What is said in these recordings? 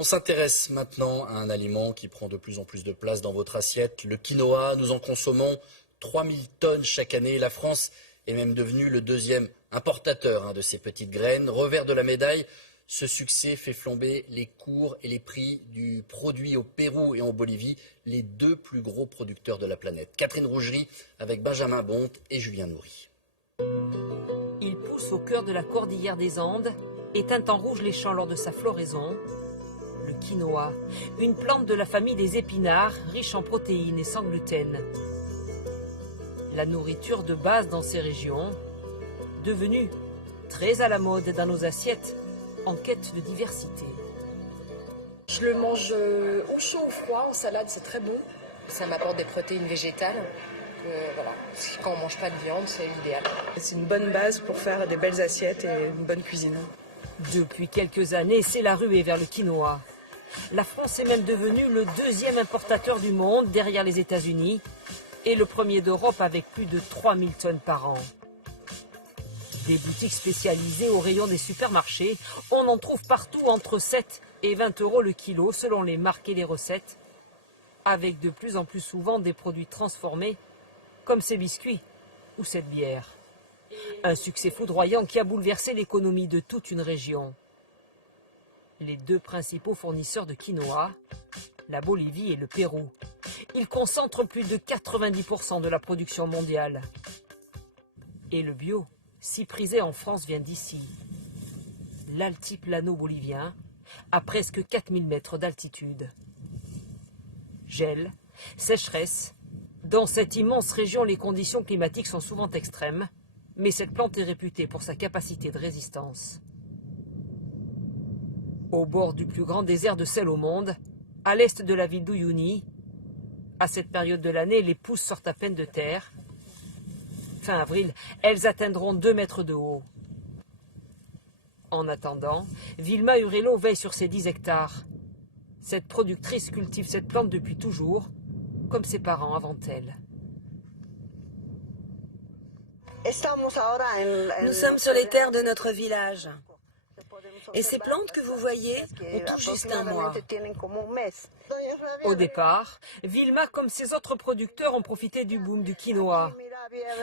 On s'intéresse maintenant à un aliment qui prend de plus en plus de place dans votre assiette, le quinoa. Nous en consommons 3000 tonnes chaque année. La France est même devenue le deuxième importateur de ces petites graines. Revers de la médaille, ce succès fait flamber les cours et les prix du produit au Pérou et en Bolivie, les deux plus gros producteurs de la planète. Catherine Rougerie avec Benjamin Bonte et Julien Noury. Il pousse au cœur de la cordillère des Andes et teint en rouge les champs lors de sa floraison. Le quinoa, une plante de la famille des épinards, riche en protéines et sans gluten. La nourriture de base dans ces régions, devenue très à la mode dans nos assiettes, en quête de diversité. Je le mange ou chaud ou froid, en salade, c'est très bon. Ça m'apporte des protéines végétales. Voilà. Quand on ne mange pas de viande, c'est l'idéal. C'est une bonne base pour faire des belles assiettes et une bonne cuisine. Depuis quelques années, c'est la ruée vers le quinoa. La France est même devenue le deuxième importateur du monde derrière les États-Unis et le premier d'Europe avec plus de 3000 tonnes par an. Des boutiques spécialisées au rayon des supermarchés, on en trouve partout entre 7 et 20 euros le kilo selon les marques et les recettes, avec de plus en plus souvent des produits transformés comme ces biscuits ou cette bière. Un succès foudroyant qui a bouleversé l'économie de toute une région. Les deux principaux fournisseurs de quinoa, la Bolivie et le Pérou. Ils concentrent plus de 90% de la production mondiale. Et le bio, si prisé en France, vient d'ici. L'altiplano bolivien, à presque 4000 mètres d'altitude. Gel, sécheresse. Dans cette immense région, les conditions climatiques sont souvent extrêmes, mais cette plante est réputée pour sa capacité de résistance. Au bord du plus grand désert de sel au monde, à l'est de la ville d'Uyuni, à cette période de l'année, les pousses sortent à peine de terre. Fin avril, elles atteindront 2 mètres de haut. En attendant, Vilma Urello veille sur ses 10 hectares. Cette productrice cultive cette plante depuis toujours, comme ses parents avant elle. Nous sommes sur les terres de notre village. Et ces plantes que vous voyez ont tout juste un mois. Au départ, Vilma, comme ses autres producteurs, ont profité du boom du quinoa.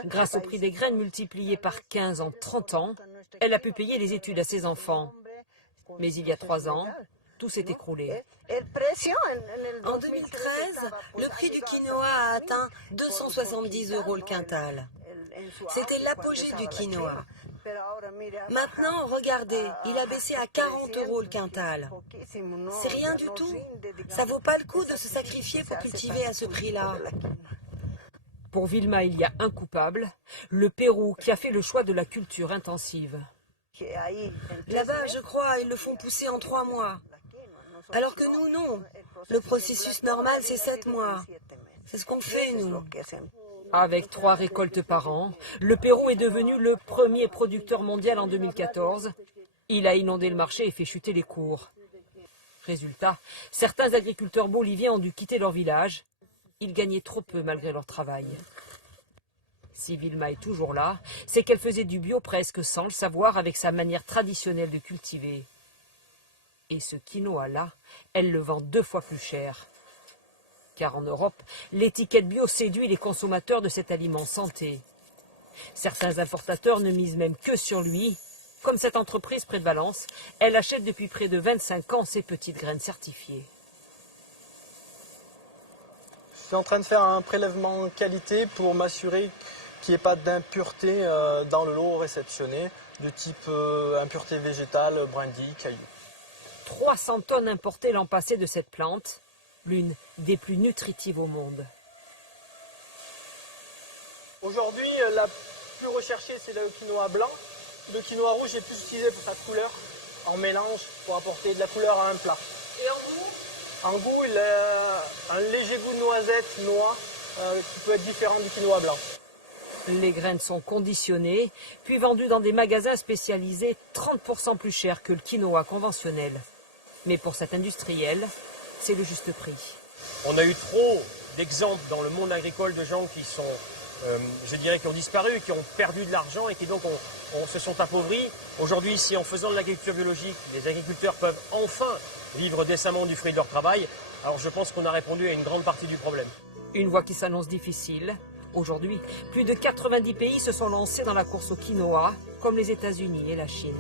Grâce au prix des graines multiplié par 15 en 30 ans, elle a pu payer les études à ses enfants. Mais il y a 3 ans, tout s'est écroulé. En 2013, le prix du quinoa a atteint 270 euros le quintal. C'était l'apogée du quinoa. Maintenant, regardez, il a baissé à 40 euros le quintal. C'est rien du tout. Ça vaut pas le coup de se sacrifier pour cultiver à ce prix-là. Pour Vilma, il y a un coupable, le Pérou, qui a fait le choix de la culture intensive. Là-bas, je crois, ils le font pousser en 3 mois. Alors que nous, non. Le processus normal, c'est 7 mois. C'est ce qu'on fait, nous. Avec 3 récoltes par an, le Pérou est devenu le premier producteur mondial en 2014. Il a inondé le marché et fait chuter les cours. Résultat, certains agriculteurs boliviens ont dû quitter leur village. Ils gagnaient trop peu malgré leur travail. Si Vilma est toujours là, c'est qu'elle faisait du bio presque sans le savoir avec sa manière traditionnelle de cultiver. Et ce quinoa-là, elle le vend 2 fois plus cher. Car en Europe, l'étiquette bio séduit les consommateurs de cet aliment santé. Certains importateurs ne misent même que sur lui. Comme cette entreprise près de Valence, elle achète depuis près de 25 ans ces petites graines certifiées. Je suis en train de faire un prélèvement qualité pour m'assurer qu'il n'y ait pas d'impureté dans le lot réceptionné, de type impureté végétale, brindilles, cailloux. 300 tonnes importées l'an passé de cette plante, l'une des plus nutritives au monde. Aujourd'hui, la plus recherchée, c'est le quinoa blanc. Le quinoa rouge est plus utilisé pour sa couleur, en mélange, pour apporter de la couleur à un plat. Et en goût ? En goût, il a un léger goût de noisette, noix, qui peut être différent du quinoa blanc. Les graines sont conditionnées, puis vendues dans des magasins spécialisés 30% plus cher que le quinoa conventionnel. Mais pour cet industriel, c'est le juste prix. On a eu trop d'exemples dans le monde agricole de gens qui sont, je dirais, qui ont disparu, qui ont perdu de l'argent et qui donc se sont appauvris. Aujourd'hui, si en faisant de l'agriculture biologique, les agriculteurs peuvent enfin vivre décemment du fruit de leur travail. Alors je pense qu'on a répondu à une grande partie du problème. Une voie qui s'annonce difficile. Aujourd'hui, plus de 90 pays se sont lancés dans la course au quinoa, comme les États-Unis et la Chine.